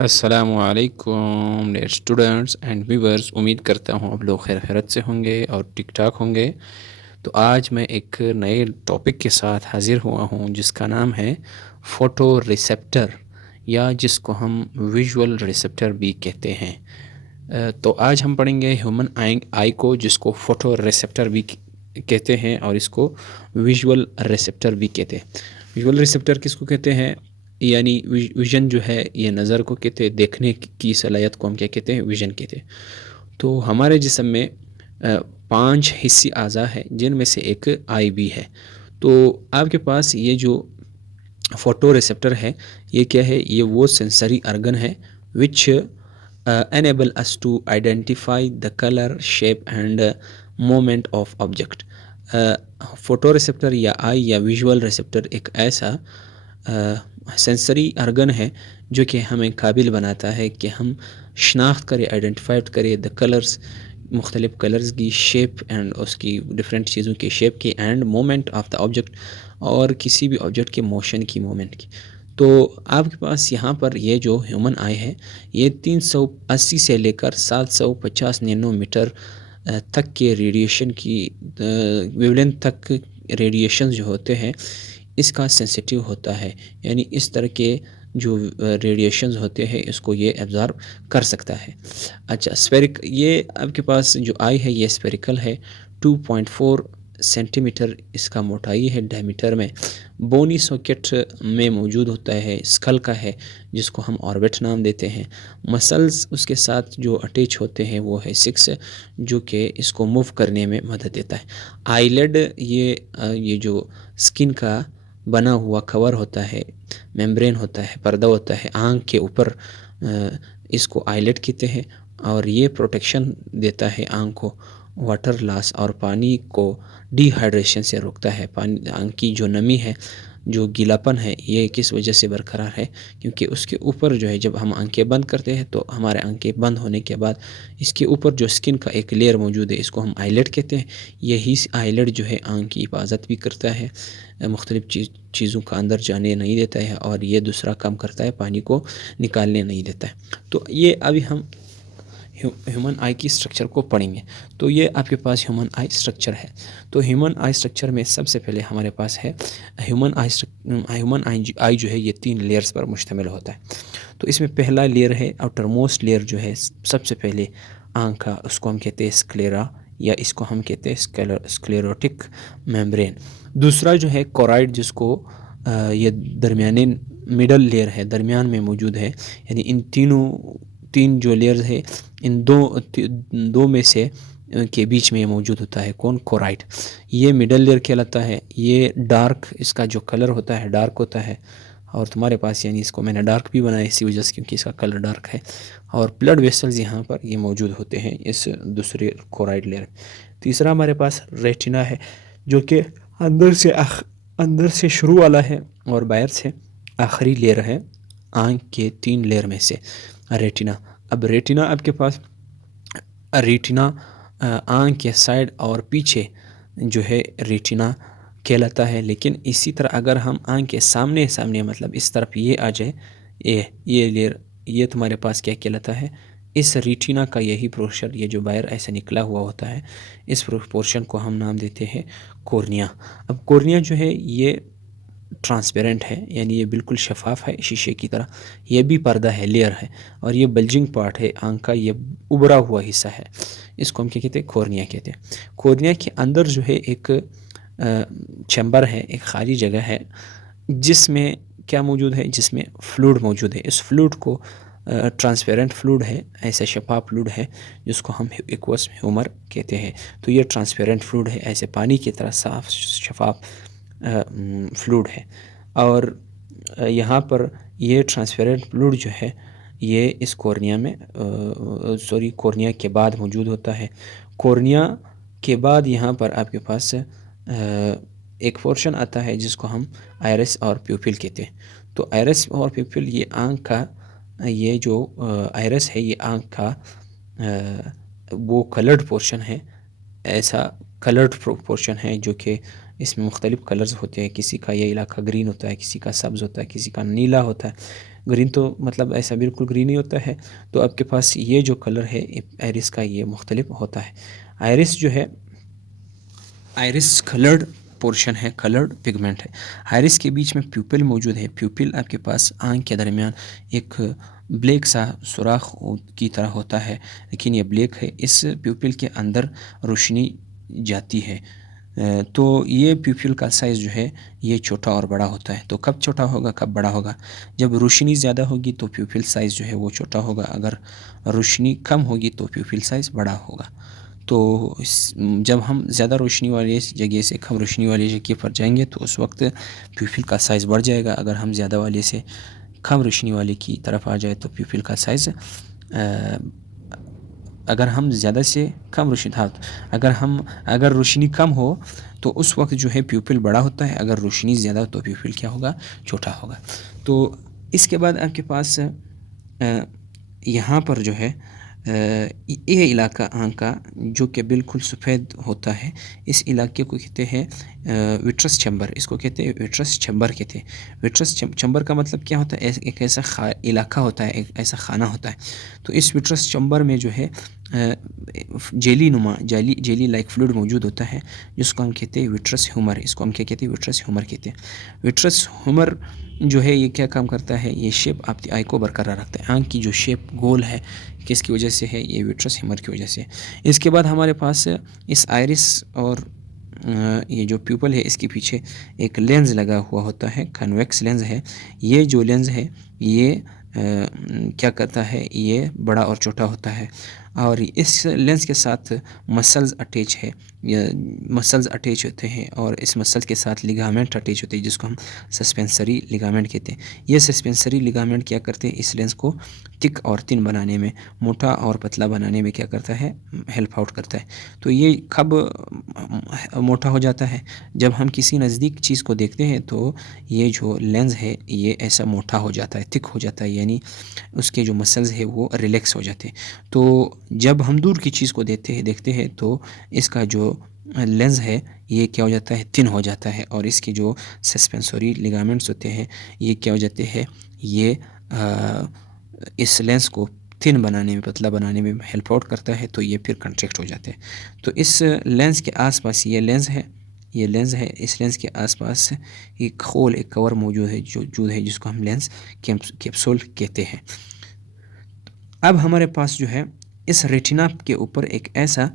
अस्सलामुअलैकुम dear students and viewers. उम्मीद करता हूँ आप लोग खैर खैरत से होंगे और ठीक ठाक होंगे। तो आज मैं एक नए टॉपिक के साथ हाज़िर हुआ हूँ जिसका नाम है फ़ोटो रिसेप्टर, या जिसको हम विजुअल रिसेप्टर भी कहते हैं। तो आज हम पढ़ेंगे ह्यूमन आई को, जिसको फ़ोटो रिसेप्टर भी कहते हैं और इसको विजुअल रिसेप्टर भी कहते हैं। विजुअल रिसेप्टर किसको कहते हैं? यानी विजन जो है ये नज़र को कहते हैं, देखने की सलाहियत को हम क्या कहते हैं? विजन कहते हैं। तो हमारे जिस्म में 5 हिस्सी अज़ा है जिनमें से एक आई भी है। तो आपके पास ये जो फ़ोटो रिसेप्टर है ये क्या है? ये वो सेंसरी अर्गन है विच enable us to identify the color, shape and movement of object। Photo receptor या आई या विजुअल रिसेप्टर एक ऐसा सेंसरी अर्गन है जो कि हमें काबिल बनाता है कि हम शनाख्त करें, आइडेंटिफाइड करें द कलर्स, मुख्तलिफ कलर्स की शेप एंड उसकी डिफरेंट चीज़ों की शेप की end moment of the object, और किसी भी ऑब्जेक्ट के मोशन की, मोमेंट की। तो आपके पास यहाँ पर ये जो ह्यूमन आई है ये 380 से लेकर 750 नैनोमीटर तक के रेडिएशन की वेवलेंथ तक रेडिएशन जो होते हैं इसका सेंसिटिव होता है। यानी इस तरह के जो रेडिएशंस होते हैं इसको ये एब्ज़ॉर्ब कर सकता है। अच्छा, ये आपके पास जो आई है ये स्फेरिकल है। 2.4 सेंटीमीटर इसका मोटाई है डायमीटर में। बोनी सॉकेट में मौजूद होता है, स्कल का है जिसको हम ऑर्बिट नाम देते हैं। मसल्स उसके साथ जो अटैच होते हैं वो है 6, जो कि इसको मूव करने में मदद देता है। आईलेड ये जो स्किन का बना हुआ कवर होता है, मेम्ब्रेन होता है, पर्दा होता है आँख के ऊपर, इसको आईलेट कहते हैं और ये प्रोटेक्शन देता है आँख को वाटर लॉस और पानी को डिहाइड्रेशन से रोकता है। पानी, आँख की जो नमी है, जो गीलापन है, ये किस वजह से बरकरार है? क्योंकि उसके ऊपर जो है जब हम आंखें बंद करते हैं तो हमारे आंखें बंद होने के बाद इसके ऊपर जो स्किन का एक लेयर मौजूद है इसको हम आईलेट कहते हैं। यही आईलेट जो है आँख की हिफाजत भी करता है, मुख्तलिफ़ चीज़ों का अंदर जाने नहीं देता है, और ये दूसरा काम करता है, पानी को निकालने नहीं देता है। तो ये अभी हम ह्यूमन आई की स्ट्रक्चर को पढ़ेंगे। तो ये आपके पास ह्यूमन आई स्ट्रक्चर है। तो ह्यूमन आई स्ट्रक्चर में सबसे पहले हमारे पास है ह्यूमन आई जो है ये 3 लेयर्स पर मुश्तमिल होता है। तो इसमें पहला लेयर है, आउटर मोस्ट लेयर जो है सबसे पहले आँख का, उसको हम कहते हैं स्क्लेरा, या इसको हम कहते हैं स्क्लेरोटिक मेम्ब्रेन। दूसरा जो है कोराइड, जिसको ये दरमियानी मिडल लेयर है, दरमियान में मौजूद है। यानी इन तीन जो लेयर्स है इन दो में से के बीच में ये मौजूद होता है कौन? कोराइड। ये मिडल लेयर कहलाता है। ये डार्क, इसका जो कलर होता है डार्क होता है, और तुम्हारे पास यानी इसको मैंने डार्क भी बनाया इसी वजह से क्योंकि इसका कलर डार्क है। और ब्लड वेसल्स यहाँ पर ये मौजूद होते हैं इस दूसरे कोराइड लेयर। तीसरा हमारे पास रेटिना है जो कि अंदर से शुरू वाला है और बाहर से आखिरी लेयर है आँख के 3 लेयर में से, रेटिना। अब रेटिना आपके पास, रेटिना आँख के साइड और पीछे जो है रेटिना कहलाता है। लेकिन इसी तरह अगर हम आँख के सामने मतलब इस तरफ ये आ जाए, ये लेयर, ये तुम्हारे पास क्या कहलाता है? इस रेटिना का यही पोर्शन, ये जो बाहर ऐसे निकला हुआ होता है, इस पोर्शन को हम नाम देते हैं कॉर्निया। अब कॉर्निया जो है ये ट्रांसपेरेंट है, यानी ये बिल्कुल शफाफ है शीशे की तरह। ये भी पर्दा है, लेयर है, और ये बल्जिंग पार्ट है आँख का, ये उभरा हुआ हिस्सा है। इसको हम क्या कहते हैं? कॉर्निया कहते हैं। कॉर्निया के अंदर जो है एक चैम्बर है, एक खाली जगह है जिसमें क्या मौजूद है? जिसमें फ्लूइड मौजूद है। इस फ्लूइड को ट्रांसपेरेंट फ्लूइड है, ऐसे शफाफ फ्लूइड है जिसको हम एक्वस ह्यूमर कहते हैं। तो ये ट्रांसपेरेंट फ्लूइड है, ऐसे पानी की तरह साफ शफाफ फ्लूइड है। और यहाँ पर ये ट्रांसपेरेंट फ्लूइड जो है ये इस कॉर्निया में कॉर्निया के बाद मौजूद होता है। कॉर्निया के बाद यहाँ पर आपके पास एक पोर्शन आता है जिसको हम आइरिस और प्यूपिल कहते हैं। तो आइरिस और प्यूपिल ये आँख का, ये जो आइरिस है ये आँख का वो कलर्ड पोर्शन है, ऐसा कलर्ड पोर्शन है जो कि इसमें मुख्तलिफ़ कलर्स होते हैं। किसी का ये इलाका ग्रीन होता है, किसी का सब्ज़ होता है, किसी का नीला होता है। ग्रीन तो मतलब ऐसा बिल्कुल ग्रीन ही होता है। तो आपके पास ये जो कलर है आयरिस का ये मुख्तलिफ होता है। आयरिस जो है, आयरिस कलर्ड पोर्शन है, कलर्ड पिगमेंट है। आयरिस के बीच में प्यूपिल मौजूद है। प्यूपिल आपके पास आँख के दरमियान एक ब्लैक सा सुराख की तरह होता है, लेकिन ये ब्लैक है। इस प्यूपिल के अंदर रोशनी जाती है। तो ये प्यूपिल का साइज़ जो है ये छोटा और बड़ा होता है। तो कब छोटा होगा कब बड़ा होगा? जब रोशनी ज़्यादा होगी तो प्यूपिल साइज़ जो है वो छोटा होगा, अगर रोशनी कम होगी तो प्यूपिल साइज़ बड़ा होगा। तो जब हम ज़्यादा रोशनी वाली जगह से कम रोशनी वाली जगह पर जाएंगे तो उस वक्त प्यूपिल का साइज़ बढ़ जाएगा। अगर हम ज़्यादा वाले से कम रोशनी वाले की तरफ आ जाए तो प्यूपिल का साइज़ अगर हम ज़्यादा से कम रोशनी अगर रोशनी कम हो तो उस वक्त जो है प्यूपिल बड़ा होता है, अगर रोशनी ज़्यादा हो तो प्यूपिल क्या होगा? छोटा होगा। तो इसके बाद आपके पास यहाँ पर जो है ये इलाका आँख का जो कि बिल्कुल सफ़ेद होता है, इस इलाके को कहते हैं विट्रस चैम्बर। इसको कहते हैं विट्रस चैम्बर कहते हैं। विट्रस चैम्बर का मतलब क्या होता है? एक ऐसा इलाका होता है, एक ऐसा खाना होता है। तो इस विट्रस चैम्बर में जो है जेली लाइक फ्लूइड मौजूद होता है, जिसको हम कहते हैं विट्रस ह्यूमर। इसको हम क्या कहते हैं? विट्रस ह्यूमर कहते हैं। विट्रस ह्यूमर जो है ये क्या काम करता है? ये शेप आपकी आई को बरकरार रखता है। आँख की जो शेप गोल है किसकी वजह से है? ये विट्रस ह्यूमर की वजह से। इसके बाद हमारे पास इस आइरिस और ये जो प्यूपल है इसके पीछे एक लेंस लगा हुआ होता है, कन्वेक्स लेंस है। ये जो लेंस है ये क्या करता है? ये बड़ा और छोटा होता है और इस लेंस के साथ मसल्स अटैच है, मसल्स अटैच होते हैं और इस मसल के साथ लिगामेंट अटैच होते हैं, जिसको हम सस्पेंसरी लिगामेंट कहते हैं। ये सस्पेंसरी लिगामेंट क्या करते हैं? इस लेंस को थिक और थिन बनाने में, मोटा और पतला बनाने में क्या करता है? हेल्प आउट करता है। तो ये कब मोटा हो जाता है? जब हम किसी नज़दीक चीज़ को देखते हैं तो ये जो लेंस है ये ऐसा मोटा हो जाता है, थिक हो जाता है, यानी उसके जो मसल्स है वो रिलैक्स हो जाते हैं। तो जब हम दूर की चीज़ को देखते हैं तो इसका जो लेंस है ये क्या हो जाता है? थिन हो जाता है और इसके जो सस्पेंसरी लिगामेंट्स होते हैं ये क्या हो जाते हैं? ये इस लेंस को थिन बनाने में, पतला बनाने में हेल्प आउट करता है, तो ये फिर कंट्रैक्ट हो जाते हैं। तो इस लेंस के आसपास ये लेंस है, इस लेंस के आसपास एक खोल, एक कवर मौजूद है जिसको हम लेंस कैप्सूल कहते हैं। अब हमारे पास जो है इस रेटिना के ऊपर एक ऐसा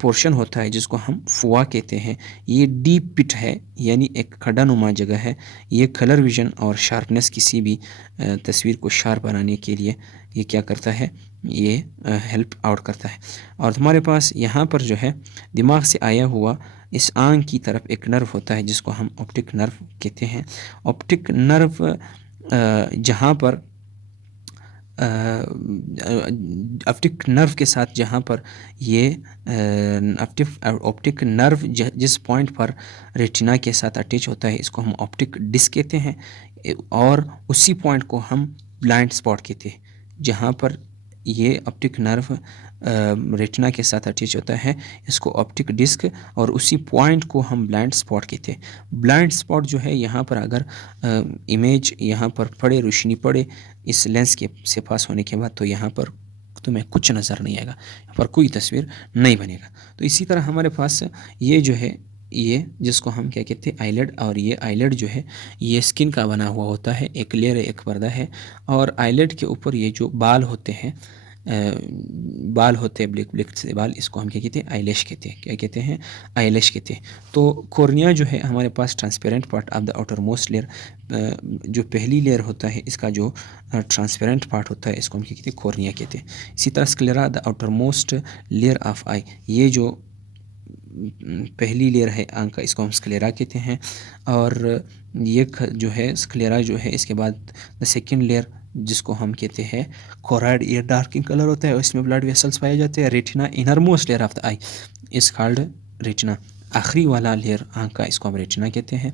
पोर्शन होता है जिसको हम फुआ कहते हैं। ये डीप पिट है, यानी एक खड्डानुमा जगह है। ये कलर विजन और शार्पनेस, किसी भी तस्वीर को शार्प बनाने के लिए ये क्या करता है? ये हेल्प आउट करता है। और हमारे पास यहाँ पर जो है दिमाग से आया हुआ इस आँख की तरफ एक नर्व होता है जिसको हम ऑप्टिक नर्व कहते हैं। ऑप्टिक नर्व जहाँ पर ऑप्टिक नर्व के साथ जहाँ पर ये ऑप्टिक नर्व जिस पॉइंट पर रेटिना के साथ अटैच होता है इसको हम ऑप्टिक डिस्क कहते हैं, और उसी पॉइंट को हम ब्लाइंड स्पॉट कहते हैं। जहाँ पर ये ऑप्टिक नर्व रेटिना के साथ अटैच होता है इसको ऑप्टिक डिस्क, और उसी पॉइंट को हम ब्लाइंड स्पॉट कहते हैं। ब्लाइंड स्पॉट जो है यहाँ पर अगर इमेज यहाँ पर पड़े, रोशनी पड़े इस लेंस के से पास होने के बाद, तो यहाँ पर तुम्हें कुछ नज़र नहीं आएगा, यहाँ पर कोई तस्वीर नहीं बनेगा। तो इसी तरह हमारे पास ये जो है ये जिसको हम क्या कहते हैं? आईलेड। और ये आईलेड जो है ये स्किन का बना हुआ होता है, एक लेयर है, एक पर्दा है। और आईलेड के ऊपर ये जो बाल होते हैं ब्लैक से बाल, इसको हम क्या कहते हैं? आईलैश कहते हैं। क्या कहते हैं? आईलैश कहते हैं। तो कॉर्निया जो है हमारे पास transparent part of the outermost layer, जो पहली लेयर होता है इसका जो ट्रांसपेरेंट पार्ट होता है इसको हम क्या कहते हैं? कॉर्निया कहते हैं। इसी तरह sclera the outermost layer of eye, ये जो पहली लेयर है आँख का इसको हम स्क्लेरा कहते हैं। और ये जो है स्क्लेरा जो है इसके बाद द सेकेंड लेयर जिसको हम कहते हैं कोराइड, ये डार्क इन कलर होता है, इसमें ब्लड वेसल्स पाए जाते हैं। Retina inner most layer of the I is called retina. आखिरी वाला लेयर आँख का, इसको हम रेटिना कहते हैं।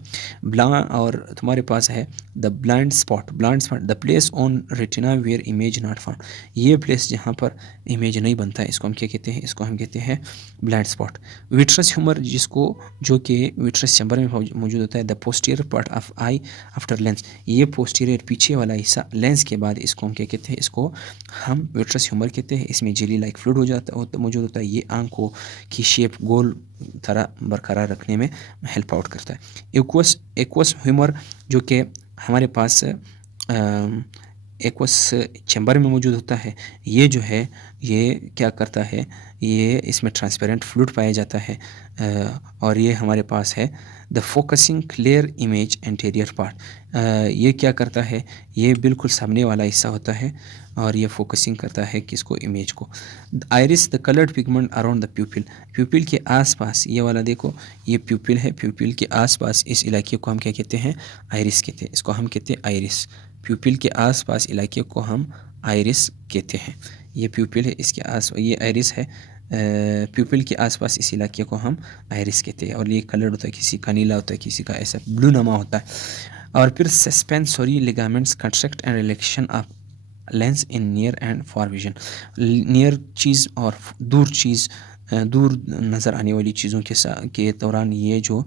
और तुम्हारे पास है the blind spot the place on retina where image not found. ये प्लेस जहाँ पर इमेज नहीं बनता है, इसको हम क्या कहते हैं? इसको हम कहते हैं ब्लाइंड स्पॉट। विट्रस ह्यूमर, जो कि विट्रस चैम्बर में मौजूद होता है। The posterior part of I after lens, ये पोस्टीरियर पीछे वाला हिस्सा लेंस के बाद, इसको हम क्या कहते हैं? इसको हम विट्रस ह्यूमर कहते हैं। इसमें जेली लाइक फ्लूइड मौजूद होता है। ये आंखों की शेप गोल तरह बरकरार रखने में हेल्प आउट करता है। एक्वस ह्यूमर, जो कि हमारे पास एक्वस चैम्बर में मौजूद होता है, ये जो है ये क्या करता है? ये इसमें ट्रांसपेरेंट फ्लूइड पाया जाता है। और ये हमारे पास है the focusing clear image anterior part. ये क्या करता है? ये बिल्कुल सामने वाला हिस्सा होता है और ये फोकसिंग करता है किसको? इमेज को। Iris the coloured pigment around the प्यूपिल, प्यूपिल के आसपास, ये वाला देखो, ये प्यूपिल है, प्यूपिल के आसपास इस इलाके को हम क्या कहते हैं? आइरिस कहते हैं। इसको हम कहते हैं आइरिस। प्यूपिल के आसपास इलाके को हम आइरिस कहते हैं। ये प्यूपिल है, इसके आस ये आइरिस है। प्यूपिल के आसपास इस इलाके को हम आइरिस कहते हैं। और ये कलर होता है, किसी का नीला होता है, किसी का ऐसा ब्लू नमा होता है। और फिर suspensory ligaments construct and relaxation of lens in near and far vision. Near चीज़ और दूर नज़र आने वाली चीज़ों के दौरान ये जो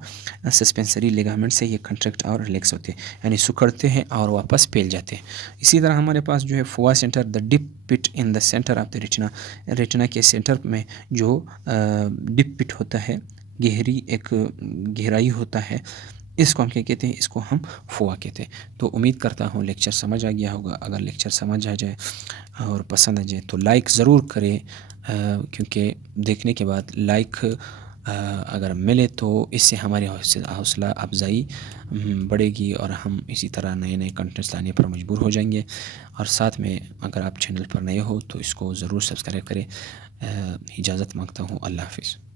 सस्पेंसरी लिगामेंट्स है, ये कंट्रैक्ट और रिलैक्स होते हैं, यानी सुखड़ते हैं और वापस फैल जाते हैं। इसी तरह हमारे पास जो है fovea centre, the dip pit in the centre of the retina, retina के सेंटर में जो डिप पिट होता है, एक गहराई होता है, इसको हम क्या कहते हैं? इसको हम फोवा कहते हैं। तो उम्मीद करता हूँ लेक्चर समझ आ गया होगा। अगर लेक्चर समझ आ जाए और पसंद आ जाए तो लाइक ज़रूर करें, क्योंकि देखने के बाद लाइक अगर मिले तो इससे हमारी हौसला अफजाई बढ़ेगी और हम इसी तरह नए नए कंटेंट्स लाने पर मजबूर हो जाएंगे। और साथ में अगर आप चैनल पर नए हो तो इसको ज़रूर सब्सक्राइब करें। इजाज़त मांगता हूँ। अल्लाह हाफिज़।